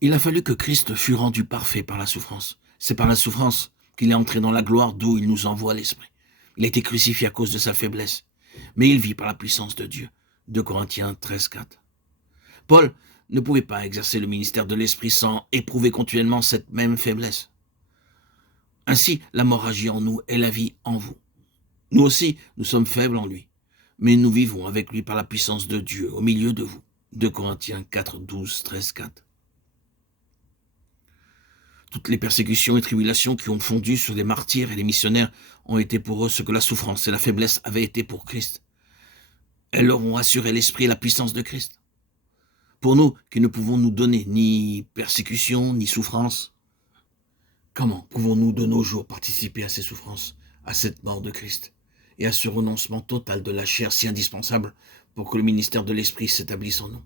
Il a fallu que Christ fût rendu parfait par la souffrance. C'est par la souffrance qu'il est entré dans la gloire d'où il nous envoie l'Esprit. Il a été crucifié à cause de sa faiblesse, mais il vit par la puissance de Dieu. 2 Corinthiens 13,4. Paul ne pouvait pas exercer le ministère de l'Esprit sans éprouver continuellement cette même faiblesse. Ainsi, la mort agit en nous et la vie en vous. Nous aussi, nous sommes faibles en lui, mais nous vivons avec lui par la puissance de Dieu au milieu de vous. 2 Corinthiens 4, 12, 13, 4. Toutes les persécutions et tribulations qui ont fondu sur les martyrs et les missionnaires ont été pour eux ce que la souffrance et la faiblesse avaient été pour Christ. Elles leur ont assuré l'esprit et la puissance de Christ. Pour nous, qui ne pouvons nous donner ni persécution, ni souffrance, comment pouvons-nous de nos jours participer à ces souffrances, à cette mort de Christ, et à ce renoncement total de la chair si indispensable pour que le ministère de l'Esprit s'établisse en nous?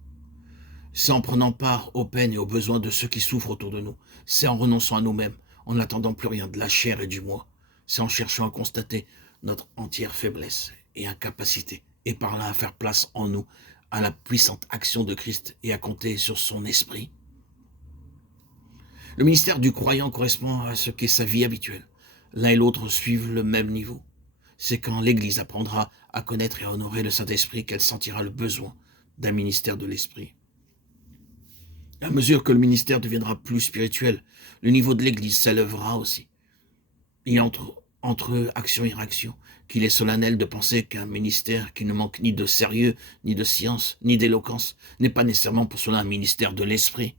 C'est en prenant part aux peines et aux besoins de ceux qui souffrent autour de nous. C'est en renonçant à nous-mêmes, en n'attendant plus rien de la chair et du moi. C'est en cherchant à constater notre entière faiblesse et incapacité, et par là à faire place en nous à la puissante action de Christ et à compter sur son esprit. Le ministère du croyant correspond à ce qu'est sa vie habituelle. L'un et l'autre suivent le même niveau. C'est quand l'Église apprendra à connaître et à honorer le Saint-Esprit qu'elle sentira le besoin d'un ministère de l'Esprit. À mesure que le ministère deviendra plus spirituel, le niveau de l'Église s'élèvera aussi. Et entre action et réaction, qu'il est solennel de penser qu'un ministère qui ne manque ni de sérieux, ni de science, ni d'éloquence, n'est pas nécessairement pour cela un ministère de l'Esprit.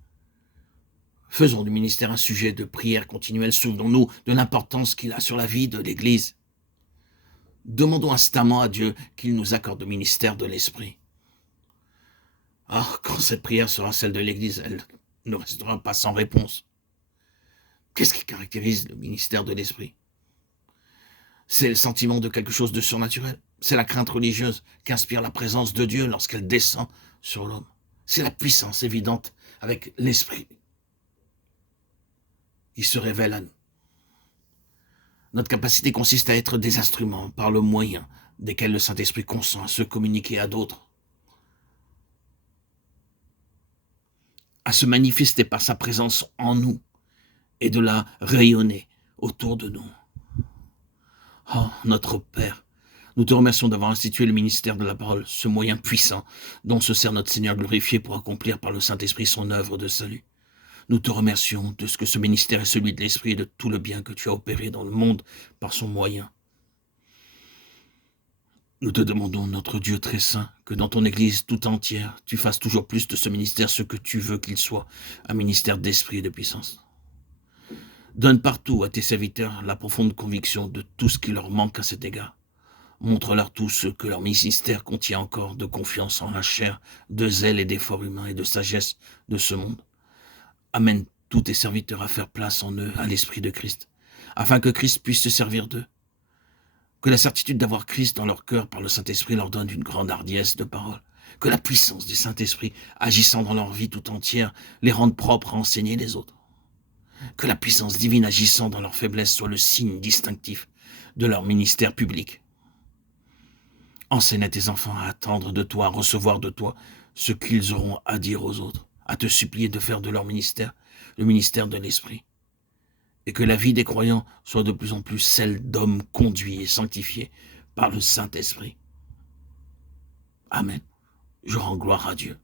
Faisons du ministère un sujet de prière continuelle, souvenons-nous de l'importance qu'il a sur la vie de l'Église. Demandons instamment à Dieu qu'il nous accorde le ministère de l'Esprit. Ah, quand cette prière sera celle de l'Église, elle ne restera pas sans réponse. Qu'est-ce qui caractérise le ministère de l'Esprit? C'est le sentiment de quelque chose de surnaturel. C'est la crainte religieuse qu'inspire la présence de Dieu lorsqu'elle descend sur l'homme. C'est la puissance évidente avec l'Esprit. Il se révèle à nous. Notre capacité consiste à être des instruments par le moyen desquels le Saint-Esprit consent à se communiquer à d'autres, à se manifester par sa présence en nous et de la rayonner autour de nous. Oh, notre Père, nous te remercions d'avoir institué le ministère de la parole, ce moyen puissant dont se sert notre Seigneur glorifié pour accomplir par le Saint-Esprit son œuvre de salut. Nous te remercions de ce que ce ministère est celui de l'Esprit et de tout le bien que tu as opéré dans le monde par son moyen. Nous te demandons, notre Dieu très saint, que dans ton Église tout entière, tu fasses toujours plus de ce ministère ce que tu veux qu'il soit, un ministère d'esprit et de puissance. Donne partout à tes serviteurs la profonde conviction de tout ce qui leur manque à cet égard. Montre-leur tout ce que leur ministère contient encore de confiance en la chair, de zèle et d'efforts humains et de sagesse de ce monde. Amène tous tes serviteurs à faire place en eux à l'Esprit de Christ, afin que Christ puisse se servir d'eux. Que la certitude d'avoir Christ dans leur cœur par le Saint-Esprit leur donne une grande hardiesse de parole. Que la puissance du Saint-Esprit, agissant dans leur vie tout entière, les rende propres à enseigner les autres. Que la puissance divine agissant dans leur faiblesse soit le signe distinctif de leur ministère public. Enseigne à tes enfants à attendre de toi, à recevoir de toi ce qu'ils auront à dire aux autres, à te supplier de faire de leur ministère le ministère de l'Esprit. Et que la vie des croyants soit de plus en plus celle d'hommes conduits et sanctifiés par le Saint-Esprit. Amen. Je rends gloire à Dieu.